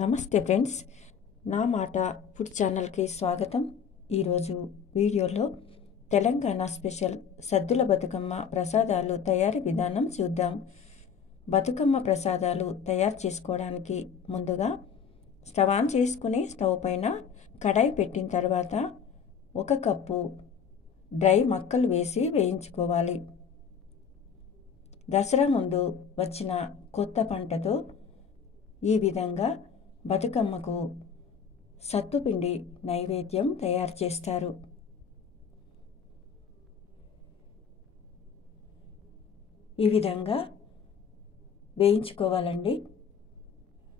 నమస్తే ఫ్రెండ్స్, నా మాట ఫుడ్ ఛానల్కి స్వాగతం. ఈరోజు వీడియోలో తెలంగాణ స్పెషల్ సద్దుల బతుకమ్మ ప్రసాదాలు తయారీ విధానం చూద్దాం. బతుకమ్మ ప్రసాదాలు తయారు చేసుకోవడానికి ముందుగా స్టవ్ ఆన్ చేసుకుని స్టవ్ పైన కడాయి పెట్టిన తర్వాత 1 కప్పు డ్రై మక్కలు వేసి వేయించుకోవాలి. దసరా ముందు వచ్చిన కొత్త పంటతో ఈ విధంగా బతుకమ్మకు సత్తుపిండి నైవేద్యం తయారు చేస్తారు. ఈ విధంగా వేయించుకోవాలండి.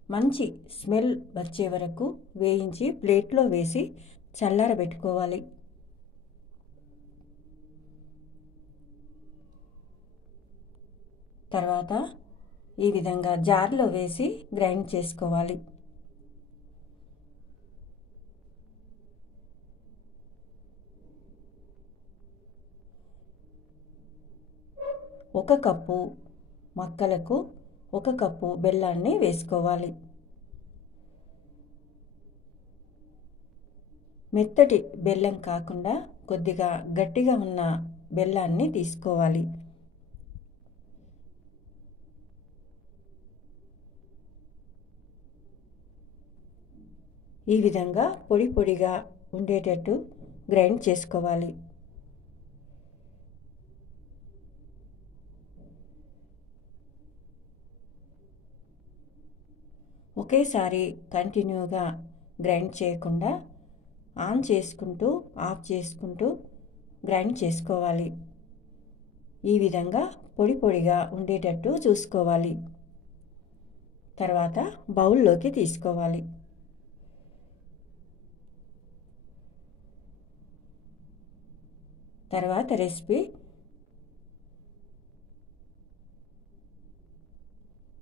మంచి స్మెల్ వచ్చే వరకు వేయించి ప్లేట్లో వేసి చల్లారబెట్టుకోవాలి. తర్వాత ఈ విధంగా జార్లో వేసి గ్రైండ్ చేసుకోవాలి. ఒక కప్పు మక్కలకు 1 కప్పు బెల్లాన్ని వేసుకోవాలి. మెత్తటి బెల్లం కాకుండా కొద్దిగా గట్టిగా ఉన్న బెల్లాన్ని తీసుకోవాలి. ఈ విధంగా పొడి పొడిగా ఉండేటట్టు గ్రైండ్ చేసుకోవాలి. ఒకేసారి కంటిన్యూగా గ్రైండ్ చేయకుండా ఆన్ చేసుకుంటూ ఆఫ్ చేసుకుంటూ గ్రైండ్ చేసుకోవాలి. ఈ విధంగా పొడి పొడిగా ఉండేటట్టు చూసుకోవాలి. తర్వాత బౌల్లోకి తీసుకోవాలి. తర్వాత రెసిపీ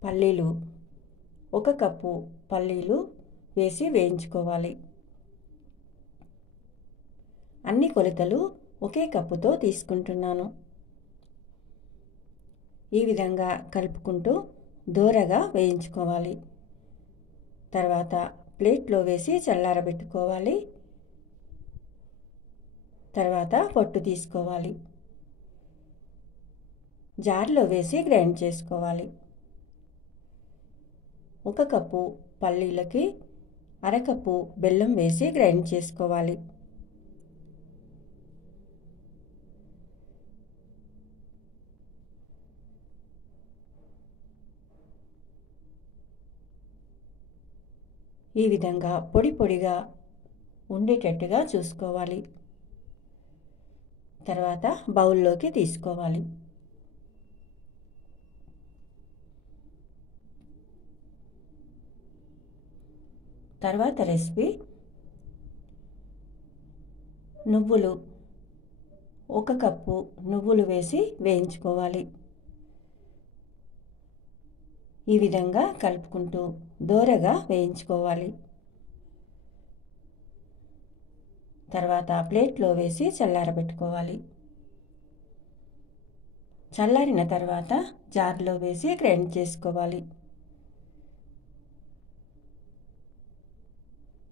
పల్లీలు 1 కప్పు పల్లీలు వేసి వేయించుకోవాలి. అన్ని కొలతలు ఒకే కప్పుతో తీసుకుంటున్నాను. ఈ విధంగా కలుపుకుంటూ దోరగా వేయించుకోవాలి. తర్వాత ప్లేట్లో వేసి చల్లారబెట్టుకోవాలి. తర్వాత పొట్టు తీసుకోవాలి. జార్లో వేసి గ్రైండ్ చేసుకోవాలి. 1 కప్పు పల్లీలకి 1/2 కప్పు బెల్లం వేసి గ్రైండ్ చేసుకోవాలి. ఈ విధంగా పొడి పొడిగా ఉండేటట్టుగా చూసుకోవాలి. తర్వాత బౌల్లోకి తీసుకోవాలి. తర్వాత రెసిపీ నువ్వులు 1 కప్పు నువ్వులు వేసి వేయించుకోవాలి. ఈ విధంగా కలుపుకుంటూ దోరగా వేయించుకోవాలి. తర్వాత ప్లేట్లో వేసి చల్లారబెట్టుకోవాలి. చల్లారిన తర్వాత జార్లో వేసి గ్రైండ్ చేసుకోవాలి.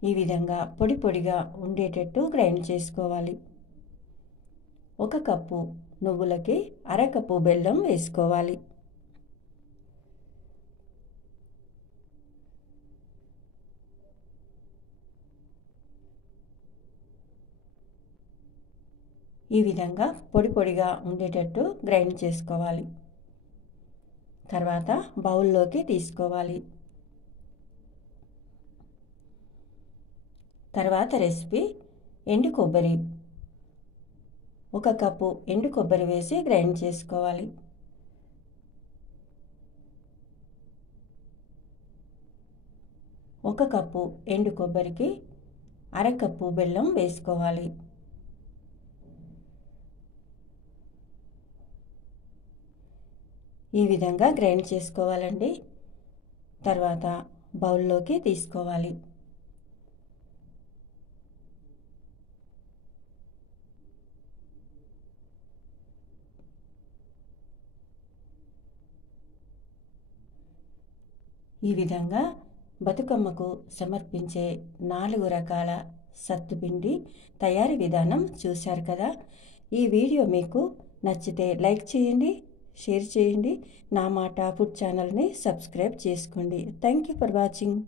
ఈ విధంగా పొడి పొడిగా ఉండేటట్టు గ్రైండ్ చేసుకోవాలి. 1 కప్పు నువ్వులకి 1/2 కప్పు బెల్లం వేసుకోవాలి. ఈ విధంగా పొడి పొడిగా ఉండేటట్టు గ్రైండ్ చేసుకోవాలి. తర్వాత బౌల్లోకి తీసుకోవాలి. తర్వాత రెసిపీ ఎండు కొబ్బరి 1 కప్పు ఎండు కొబ్బరి వేసి గ్రైండ్ చేసుకోవాలి. ఒక కప్పు ఎండు కొబ్బరికి 1/2 కప్పు బెల్లం వేసుకోవాలి. ఈ విధంగా గ్రైండ్ చేసుకోవాలండి. తర్వాత బౌల్లోకి తీసుకోవాలి. ఈ విధంగా బతుకమ్మకు సమర్పించే 4 రకాల సత్తుపిండి తయారీ విధానం చూశారు కదా. ఈ వీడియో మీకు నచ్చితే లైక్ చేయండి, షేర్ చేయండి. నా మాట ఫుడ్ ఛానల్ని సబ్స్క్రైబ్ చేసుకోండి. Thank you for watching.